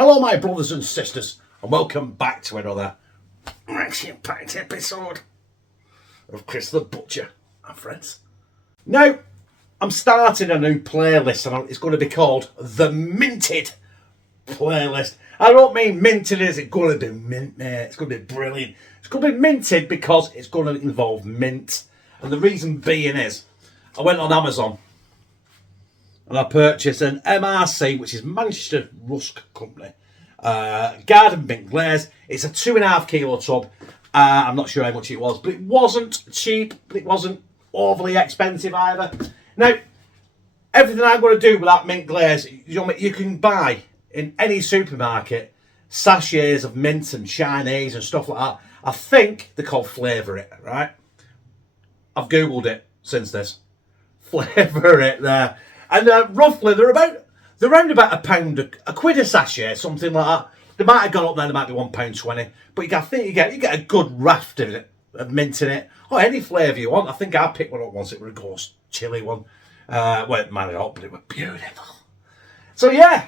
Hello my brothers and sisters, and welcome back to another action-packed episode of Chris the Butcher and Friends. Now, I'm starting a new playlist and it's going to be called the Minted Playlist. I don't mean minted as it's going to be mint, mate. It's going to be brilliant. It's going to be minted because it's going to involve mint. And the reason being is, I went on Amazon and I purchased an MRC, which is Manchester Rusk Company, Garden Mint Glaze. It's a 2.5 kilo tub. I'm not sure how much it was, but it wasn't cheap, but it wasn't overly expensive either. Now, everything I'm going to do with that mint glaze, you can buy in any supermarket sachets of mint and Chinese and stuff like that. I think they're called Flavour It, right? I've Googled it since this. Flavour It there. And roughly, they're around about a quid a sachet, something like that. They might have gone up there, they might be £1.20. But I think you get a good raft of mint in it. Or any flavour you want. I think I picked one up once, it was a ghost chili one. Well, it might not, but it was beautiful. So yeah,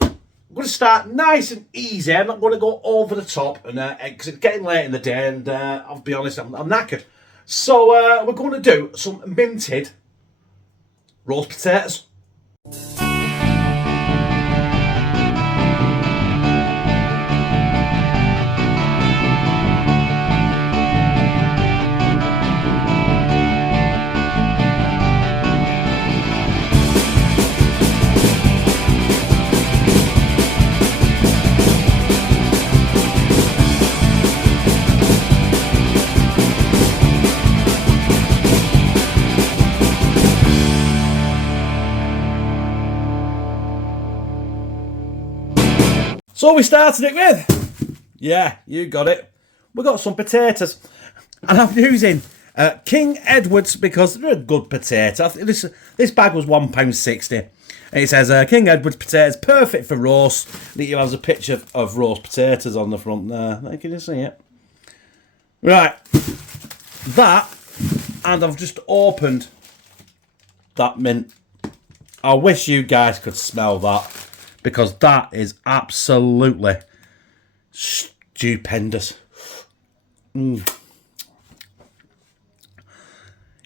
I'm going to start nice and easy. I'm not going to go over the top, and because it's getting late in the day, and I'll be honest, I'm knackered. So we're going to do some minted roast potatoes. So we started it with, yeah, you got it. We got some potatoes, and I'm using King Edward's because they're a good potato. I think this bag was £1.60, and it says King Edward's potatoes, perfect for roast. I think you have a picture of roast potatoes on the front there. Can you see it? Right, that, and I've just opened that mint. I wish you guys could smell that, because that is absolutely stupendous. You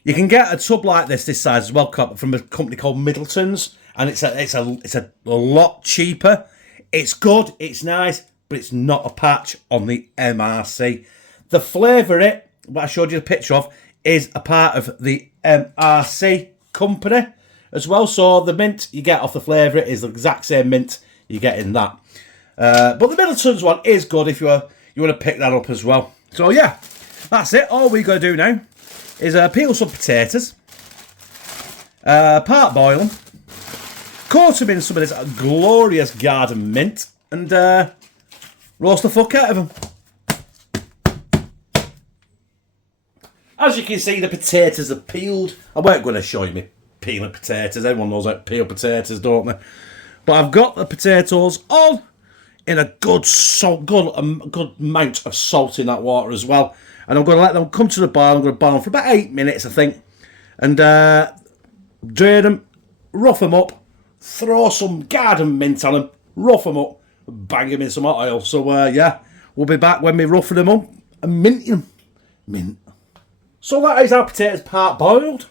can get a tub like this size as well from a company called Middleton's, and it's a lot cheaper. It's good, it's nice, but it's not a patch on the MRC. The Flavour It, what I showed you the picture of, is a part of the MRC company as well. So the mint you get off the Flavour It is the exact same mint you get in that. But the Middleton's one is good if you want to pick that up as well. So yeah, that's it. All we got to do now is peel some potatoes, part boil them, coat them in some of this glorious garden mint, and roast the fuck out of them. As you can see, the potatoes are peeled. I weren't going to show you me peeling potatoes. Everyone knows how to peel potatoes, don't they? But I've got the potatoes on in a good amount of salt in that water as well. And I'm going to let them come to the boil. I'm going to boil them for about 8 minutes, I think. And drain them, rough them up, throw some garden mint on them, rough them up, bang them in some hot oil. So yeah, we'll be back when we roughen them up and mint them. Mint. So that is our potatoes part boiled.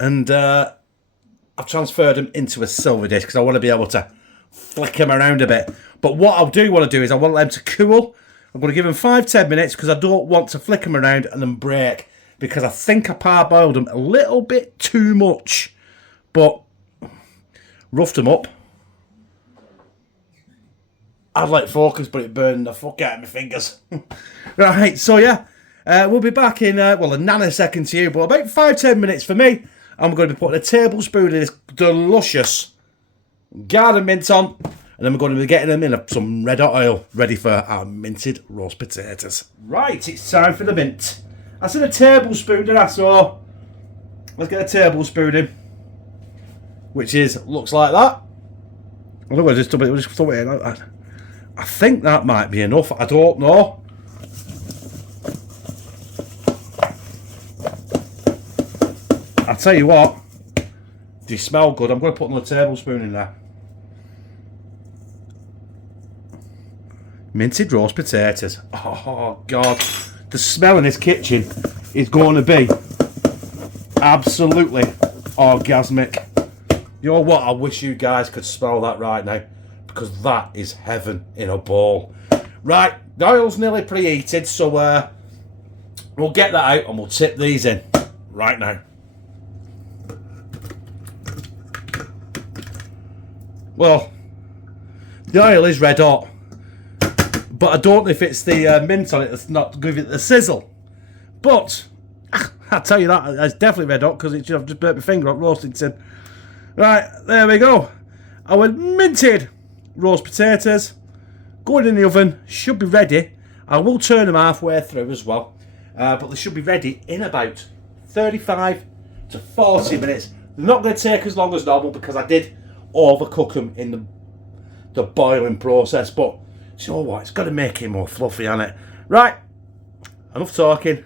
And I've transferred them into a silver dish because I want to be able to flick them around a bit. But what I do want to do is I want them to cool. I'm going to give them 5-10 minutes because I don't want to flick them around and then break, because I think I parboiled them a little bit too much. But roughed them up. I'd like focus, but it burned the fuck out of my fingers. Right, so yeah, we'll be back in, a nanosecond to you, but about 5-10 minutes for me. I'm going to be putting a tablespoon of this delicious garden mint on, and then we're going to be getting them in some red hot oil, ready for our minted roast potatoes. Right, it's time for the mint. I said a tablespoon, didn't I? So let's get a tablespoon in, which looks like that. I think we'll just throw it in like that. I think that might be enough. I don't know. I'll tell you what, they smell good. I'm going to put another tablespoon in there. minted roast potatoes. Oh, God. The smell in this kitchen is going to be absolutely orgasmic. You know what? I wish you guys could smell that right now, because that is heaven in a bowl. Right, the oil's nearly preheated, so we'll get that out and we'll tip these in right now. Well, the oil is red hot, but I don't know if it's the mint on it that's not giving it the sizzle. But I tell you that, it's definitely red hot, because I've just burnt my finger on roasting tin. Right, there we go. Our minted roast potatoes going in the oven, should be ready. I will turn them halfway through as well, but they should be ready in about 35 to 40 minutes. They're not going to take as long as normal, because I did overcook them in the boiling process, but you know what, it's got to make it more fluffy, hasn't it? Right, enough talking,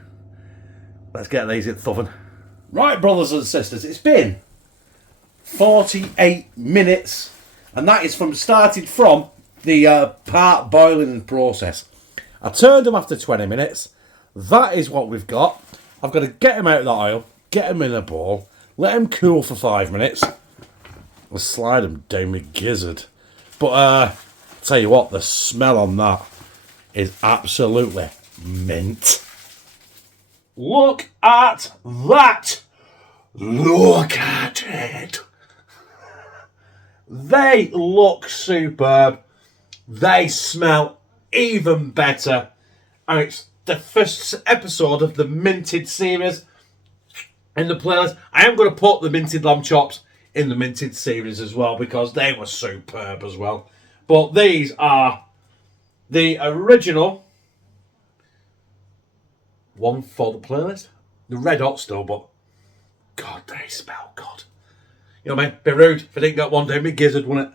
let's get these in the oven. Right, brothers and sisters, it's been 48 minutes, and that is from starting from the part boiling process. I turned them after 20 minutes. That is what we've got. I've got to get them out of the oil, get them in a bowl, let them cool for 5 minutes. I'll slide them down my gizzard. But tell you what, the smell on that is absolutely mint. Look at that. Look at it. They look superb. They smell even better. And it's the first episode of the minted series in the playlist. I am going to put the minted lamb chops in the minted series as well, because they were superb as well. But these are the original one for the playlist. The red hot still, but God, they smell good. You know what I mean? Be rude if I didn't get one down my gizzard, wouldn't it?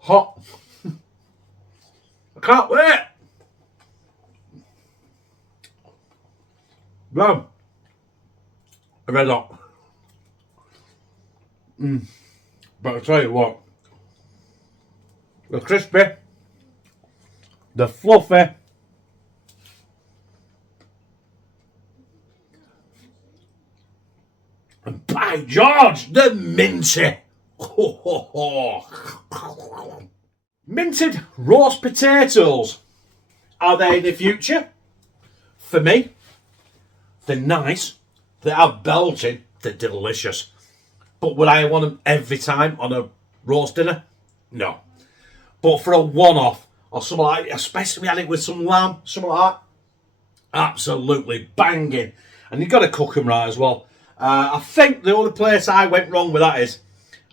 Hot. I can't wait. Boom. Red hot. But I'll tell you what. They're crispy. They're fluffy. And by George, they're minty. Minted roast potatoes. Are they the future? For me, they're nice. They are belching. They're delicious. But would I want them every time on a roast dinner? No. But for a one-off or something like that, especially had it with some lamb, something like that, absolutely banging. And you've got to cook them right as well. I think the only place I went wrong with that is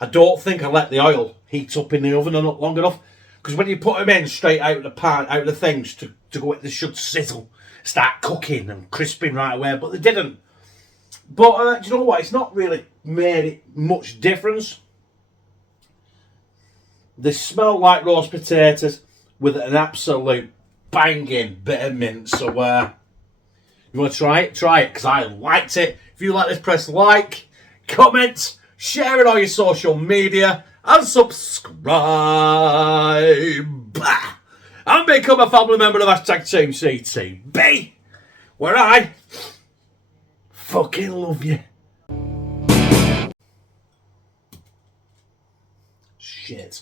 I don't think I let the oil heat up in the oven long enough. Because when you put them in straight out of the pan, out of the things to go, they should sizzle, start cooking and crisping right away, but they didn't. But do you know what? It's not really made it much difference. They smell like roast potatoes with an absolute banging bit of mint. So you want to try it? Try it, because I liked it. If you like this, press like, comment, share it on your social media, and subscribe. And become a family member of #TeamCTB, where I fucking love you. Shit.